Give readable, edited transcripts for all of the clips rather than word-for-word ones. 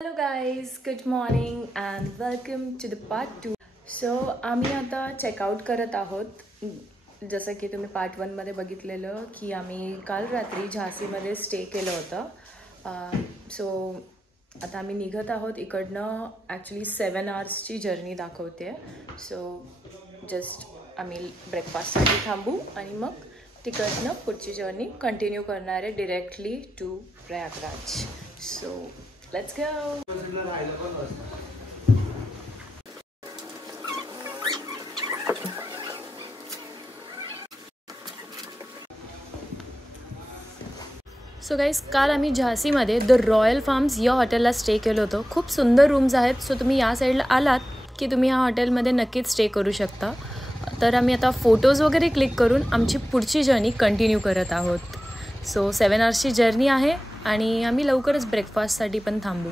Hello guys, good morning and welcome to the part 2. So आम्ही आता checkout करत आहोत. जसं की तुम्ही पार्ट 1 मध्ये बघितलेलं की आम्ही काल रात्री झांसीमध्ये स्टे केलं होतं. सो आता आम्ही निघत आहोत इकडनं. ॲक्च्युली 7 आवर्सची जर्नी दाखवते. सो जस्ट आम्ही ब्रेकफास्टसाठी थांबू आणि मग तिकडनं पुढची जर्नी कंटिन्यू करणार आहे directly to Prayagraj. So let's go. So guys, काल आम्ही झांसीमध्ये द रॉयल फार्म्स या हॉटेलला स्टे केलं होतं. खूप सुंदर रूम्स आहेत. सो तुम्ही या साईडला आलात की तुम्ही ह्या हॉटेलमध्ये नक्कीच स्टे करू शकता. तर आम्ही आता फोटोज वगैरे क्लिक करून आमची पुढची जर्नी कंटिन्यू करत आहोत. सो 7 आवर्सची जर्नी आहे आणि आम्ही लवकरच ब्रेकफास्टसाठी पण थांबू.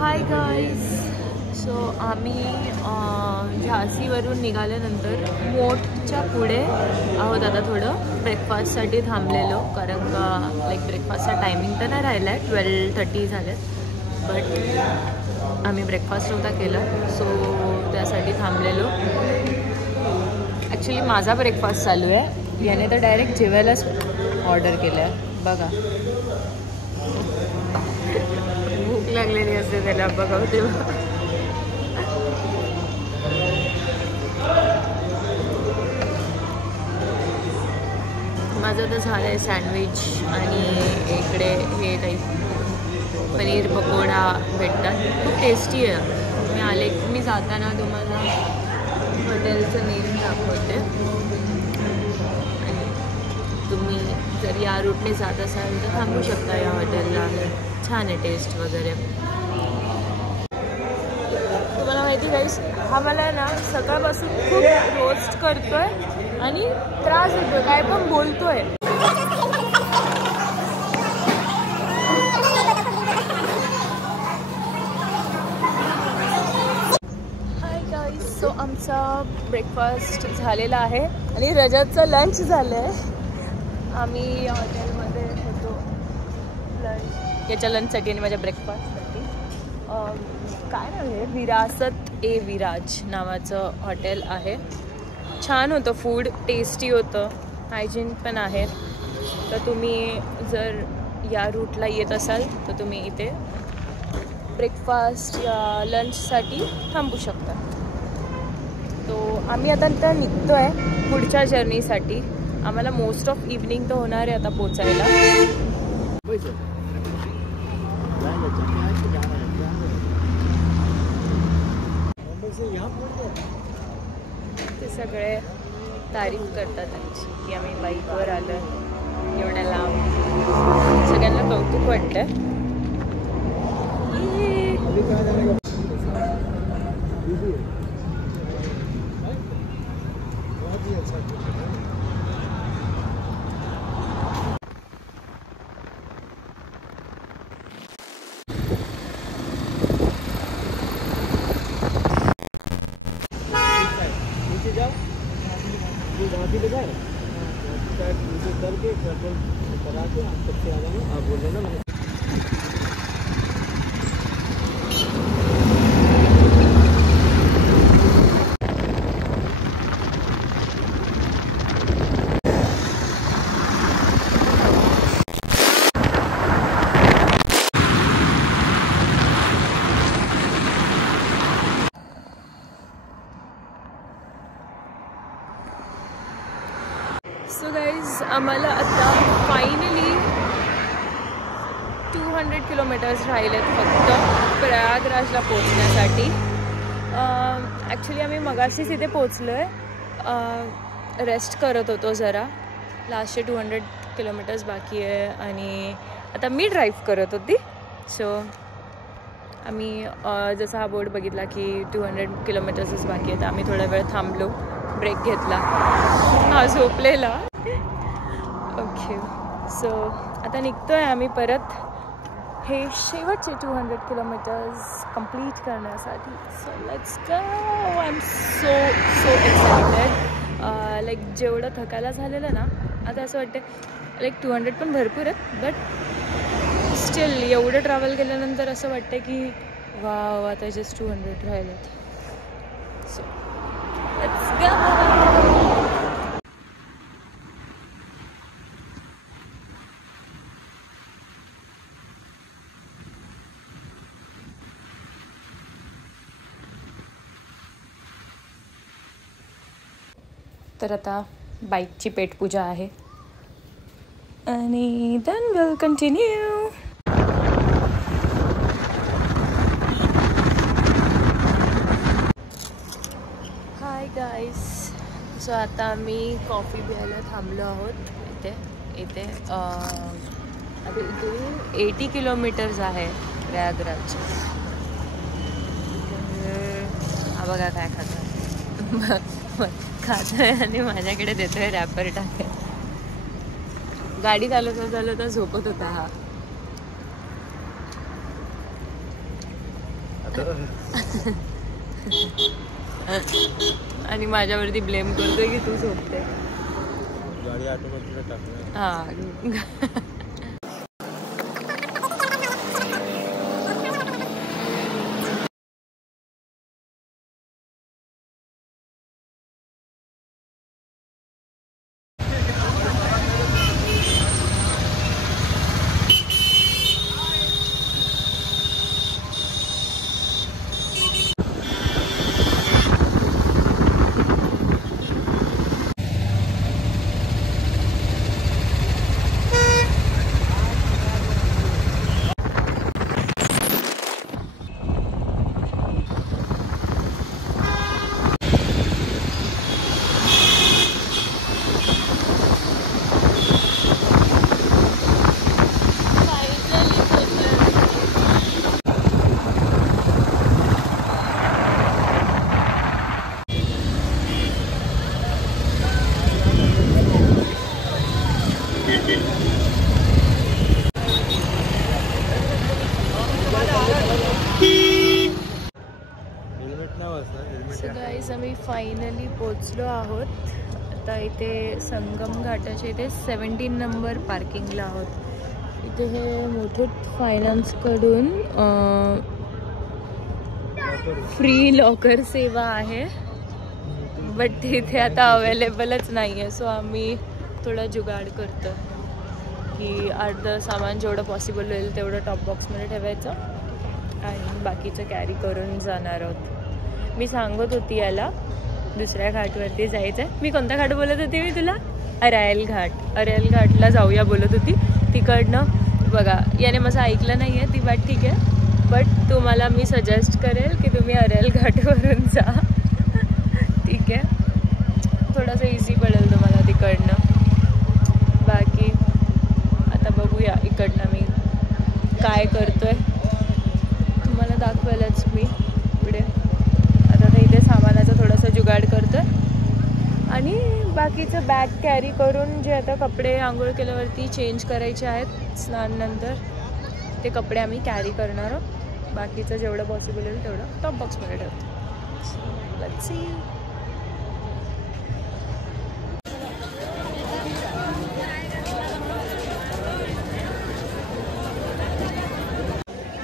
हाय गाईज, सो आम्ही झांसीवरून निघाल्यानंतर मोठच्या पुढे आहोत. आता थोडं ब्रेकफास्टसाठी थांबलेलो, कारण का लाईक ब्रेकफास्टचा टायमिंग तर नाही राहिला आहे, 12:30 झालेत. बट आम्ही ब्रेकफास्ट नव्हता केला, सो त्यासाठी थांबलेलो. ॲक्च्युली माझा ब्रेकफास्ट चालू आहे. याने तर डायरेक्ट जेवायलाच ऑर्डर केलं आहे. बघा, भूक लागलेली असते त्याला. बघा तेव्हा माझं तर झालं आहे सँडविच आणि इकडे हे काही पनीर पकोडा भेटतात. खूप टेस्टी आहे. मी जाताना तुम्हाला हॉटेलचं नेम दाखवते आणि तुम्ही जर या रूटने जात असाल तर थांबू शकता या हॉटेलला. छान आहे टेस्ट वगैरे. तुम्हाला माहिती गाईस, हा मला ना सकाळपासून खूप रोस्ट करतोय आणि त्रास होतोय, काय पण बोलतोय. सो आमचा ब्रेकफास्ट झालेला आहे आणि रजतचं लंच झालं आहे. आम्ही हॉटेलमध्ये होतो लंच, याच्या लंचसाठी आणि माझ्या ब्रेकफास्टसाठी. काय नाव आहे, विरासत ए विराज नावाचं हॉटेल आहे. छान होतं फूड, टेस्टी होतं, हायजीन पण आहे. तर तुम्ही जर या रूटला येत असाल तर तुम्ही इथे ब्रेकफास्ट या लंचसाठी थांबू शकता. तो आम्ही आता निघतो आहे पुढच्या जर्नीसाठी. आम्हाला मोस्ट ऑफ इव्हनिंग तर होणार आहे आता पोचायला. ते सगळे तारीफ करतात त्यांची की आम्ही बाईकवर आलो एवढ्या लांब. सगळ्यांना कौतुक वाटतं. सो गाईज, आम्हाला आता फायनली 200 किलोमीटर्स राहिलेत फक्त प्रयागराजला पोचण्यासाठी. ॲक्च्युली आम्ही मगाशीच इथे पोचलो आहे. रेस्ट करत होतो जरा. लास्टचे 200 किलोमीटर्स बाकी आहे आणि आता मी ड्राईव्ह करत होती. सो आम्ही जसा हा बोर्ड बघितला की 200 किलोमीटर्सच बाकी आहे, तर आम्ही थोडा वेळ थांबलो, ब्रेक घेतला. हा झोपलेला. ओके, सो आता निघतो आहे आम्ही परत. हे शेवटचे 200 किलोमीटर्स कंप्लीट करण्यासाठी. So let's go. I am so excited. Like जेवढं थकायला झालेलं ना, आता असं वाटतं लाईक 200 पण भरपूर आहेत, बट स्टील एवढं ट्रॅव्हल केल्यानंतर असं वाटतं की वाव, आता जस्ट 200 राहिलेत. So let's go. तर आता बाईकची पेटपूजा आहे आणि then will continue. Hi guys. So आता आम्ही कॉफी प्यायला थांबलो आहोत इथे आता इथे 80 किलोमीटर्स आहे प्रयागराज. हा बघा काय खातो खातोय आणि माझ्याकडे देतोय रॅपर टाकाय. गाडी चालवता झोपत होता हा. आणि माझ्यावरती ब्लेम करतोय की तू झोपते. गाडी ऑटोमॅटिक टाकणार. हा. गाईज आम्ही फायनली पोचलो आहोत. आता इथे संगम घाटाच्या इथे 17 नंबर पार्किंगला आहोत. इथे हे मुथूट फायनान्सकडून फ्री लॉकर सेवा आहे, बट इथे आता अवेलेबलच नाही आहे. सो आम्ही थोडा जुगाड करतो की अर्धं सामान जेवढं पॉसिबल होईल तेवढं टॉप बॉक्समध्ये ठेवायचं आणि बाकीचं कॅरी करून जाणार आहोत. मी सांगत होती याला दुसऱ्या घाटवरती जायचं आहे. मी कोणता घाट बोलत होती मी तुला? अरायल घाट. अरायल घाटला जाऊया बोलत होती. तिकडनं बघा याने माझं ऐकलं नाही आहे ती बात ठीक आहे, बट तुम्हाला मी सजेस्ट करेल की तुम्ही अरायल घाटवरून जा. ठीक आहे, थोडंसं इझी पडेल तुम्हाला तिकडनं. बाकी आता बघूया इकडनं मी काय करतोय, तुम्हाला दाखवेलच मी पुढे. इथे सामानाचं थोडंसं जुगाड करतं आणि बाकीचं बॅग कॅरी करून जे आता कपडे आंघोळ केल्यावरती चेंज करायचे आहेत स्नानानंतर ते कपडे आम्ही कॅरी करणार आहोत. बाकीचं जेवढं पॉसिबल होईल तेवढं टॉप बॉक्समध्ये ठेवतो. Let's see.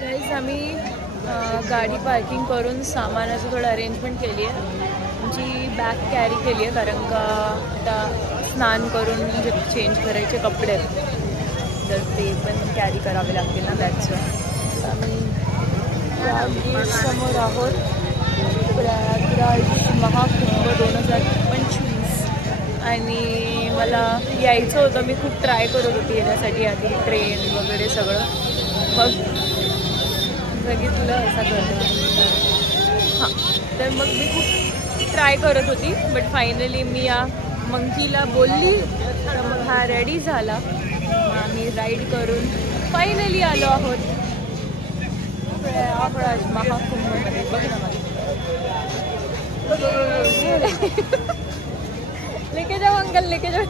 गाईज आम्ही गाडी पार्किंग करून सामानाचं थोडं अरेंजमेंट केली आहे. जी बॅग कॅरी केली आहे कारण का आता स्नान करून जे चेंज करायचे कपडे तर ते पण कॅरी करावे लागतील ना बॅगचं. आम्ही समोर आहोत प्रयागराज महाकुंभ 2025 आणि मला यायचं होतं. मी खूप ट्राय करत होती येण्यासाठी आधी ट्रेन वगैरे सगळं, मग बघितलं असा करतो. हां, तर मग मी खूप ट्राय करत होती, बट फायनली मी या मंकीला बोलली तर मग हा रेडी झाला. आम्ही राईड करून फायनली आलो आहोत प्रयागराज महाकुंभमध्ये. बघ ना मला लेके जाओ अंकल, लेके जाओ.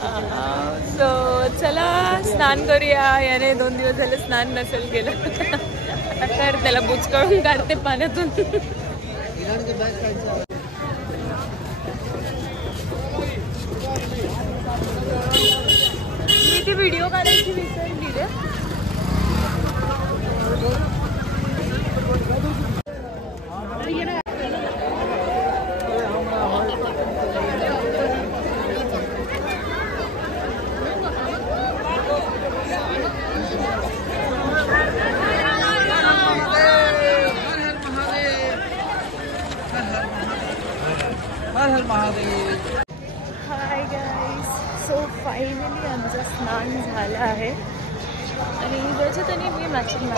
सो चला स्नान करूया. याने 2 दिवस झाले स्नान नसेल केलं तर त्याला बुचकळून काढते पाण्यातून. मी ती व्हिडिओ काढायची विसरली रे. Hi guys. सो फायनली आमचं स्नान झालं आहे आणि रजत आणि मी मॅचिंग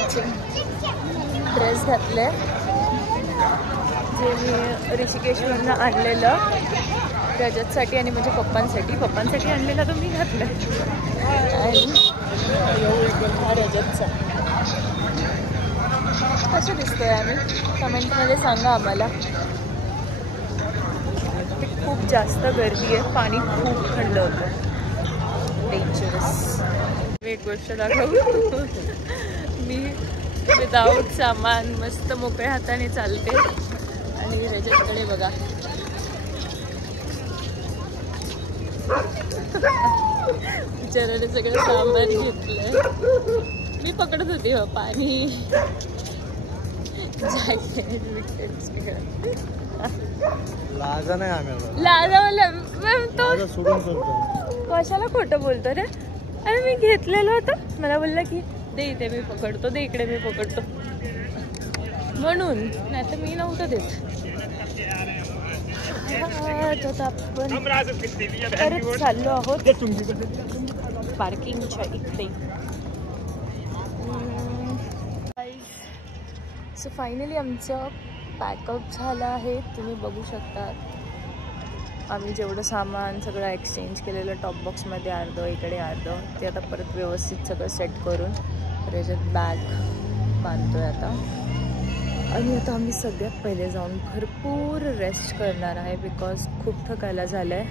ड्रेस घातले जे मी ऋषिकेशवरनं आणलेलं रजतसाठी आणि माझ्या पप्पांसाठी आणलेला तो मी घातला. आणि हा रजतचा. कसं दिसतोय आम्ही कमेंटमध्ये सांगा आम्हाला. खूप जास्त गर्दी आहे. पाणी खूप थंड होतं. डेंजरस. एक गोष्ट दाखवू. मी विदाऊट सामान मस्त मोकळ्या हाताने चालते आणि रजतकडे बघा. बिचाराने सगळं सामान घेतलंय. मी पकडत होती हो पाणी जॅकेट विकेट सगळं. लाजा नाही आम्हाला. लाजा कशाला खोटं बोलतो रे. अरे मी घेतलेलं होतं. मला बोलला की दे इथे मी पकडतो, दे इकडे मी पकडतो म्हणून. नाही तर मी नव्हतं देत. आपण परत चाललो आहोत पार्किंगच्या इकडे. सो फायनली आमचं पॅकअप झालं आहे. तुम्ही बघू शकता आम्ही जेवढं सामान सगळं एक्सचेंज केलेलं टॉप बॉक्समध्ये अर्धं इकडे अर्धं ते आता परत व्यवस्थित सगळं सेट करून रजत बॅग बांधतोय आता. आणि आता आम्ही सगळ्यात पहिले जाऊन भरपूर रेस्ट करणार आहे बिकॉज खूप थकायला झालं आहे.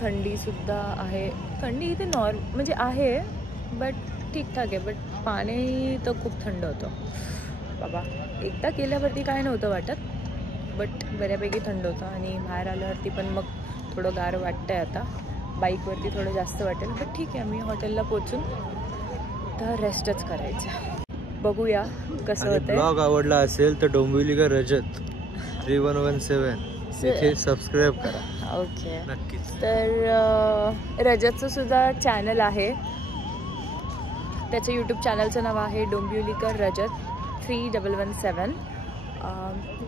थंडीसुद्धा आहे. थंडी इथे म्हणजे आहे बट ठीकठाक आहे. बट पाणी तर खूप थंड होतं बाबा. एकदा केल्यावरती काय नव्हतं वाटत बट बऱ्यापैकी थंड होतं. आणि बाहेर आल्यावरती पण मग थोडं गार वाटतंय आता. बाईकवरती थोडं जास्त वाटेल बट ठीक आहे. आम्ही हॉटेलला पोचून तर रेस्टच करायचं. बघूया कसं होतंय. ब्लॉग आवडला असेल तर डोंबिवलीकर रजत 3117 इथे सबस्क्राईब करा. ओके नक्कीच. तर रजतचं सुद्धा चॅनल आहे. त्याचं यूट्यूब चॅनलचं नाव आहे डोंबिवलीकर रजत 3117.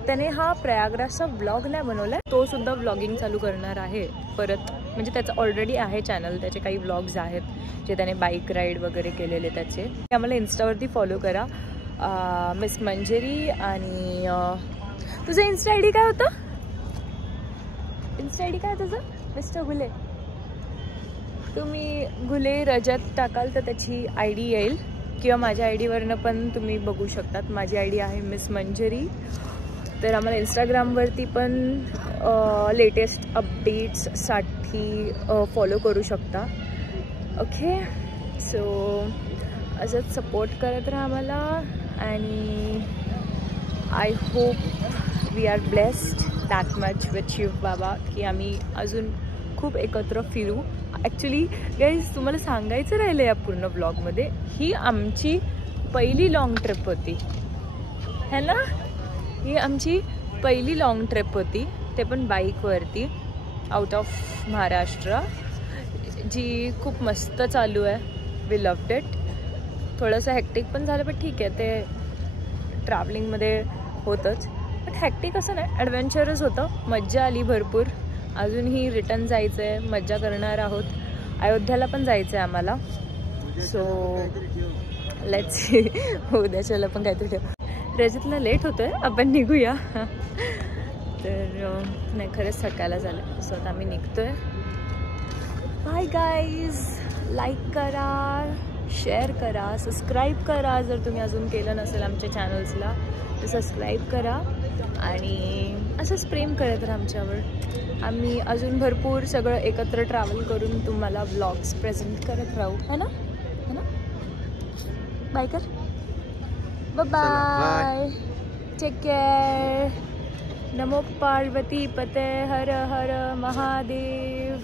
त्याने हा प्रयागराजचा व्लॉग नाही बनवला आहे. तो सुद्धा व्लॉगिंग चालू करणार आहे परत. म्हणजे त्याचं ऑलरेडी आहे चॅनल. त्याचे काही व्लॉग्स आहेत जे त्याने बाईक राईड वगैरे केलेले त्याचे. आम्हाला इन्स्टावरती फॉलो करा मिस मंजेरी. आणि तुझं इन्स्टा आय डी काय होतं? इन्स्टा आय डी काय तुझं? मिस्टर घुले. तुम्ही घुले रजत टाकाल तर त्याची आय डी येईल किंवा माझ्या आय डीवरनं पण तुम्ही बघू शकतात. माझी आय डी आहे मिस मंजेरी. तर आम्हाला इंस्टाग्रामवरती पण लेटेस्ट अपडेट्ससाठी फॉलो करू शकता. ओके. सो असंच सपोर्ट करत राहा आम्हाला. आणि I hope we are blessed that much with Shiv Baba की आम्ही अजून खूप एकत्र फिरू. ॲक्च्युली गाईज तुम्हाला सांगायचं राहिलं या पूर्ण ब्लॉगमध्ये, ही आमची पहिली लाँग ट्रिप होती है ना. ही आमची पहिली लाँग ट्रिप होती ते पण बाईकवरती आउट ऑफ महाराष्ट्र, जी खूप मस्त चालू आहे. We loved it. थोडंसं हॅक्टिक पण झालं पण ठीक आहे. ते ट्रॅव्हलिंगमध्ये होतंच बट हॅक्टिक असं नाही. ॲडव्हेंचरस होतं. मज्जा आली भरपूर. अजूनही रिटर्न जायचं आहे. मज्जा करणार आहोत. अयोध्याला पण जायचं आहे आम्हाला. सो लेट्स उद्याच्याला पण काहीतरी ठेव. रजतला लेट होतोय. आपण निघूया. तर नाही खरंच थकायला झालं. सो आता आम्ही निघतोय. Bye guys. लाईक करा, शेअर करा, सबस्क्राईब करा. जर तुम्ही अजून केलं नसेल आमच्या चॅनल्सला तर सबस्क्राईब करा. आणि असंच प्रेम करत राहा आमच्यावर. आम्ही अजून भरपूर सगळं एकत्र ट्रॅव्हल करून तुम्हाला व्लॉग्स प्रेझेंट करत राहू, है ना? बाय कर. बाय. Take care. नमो पार्वती पते हर हर महादेव.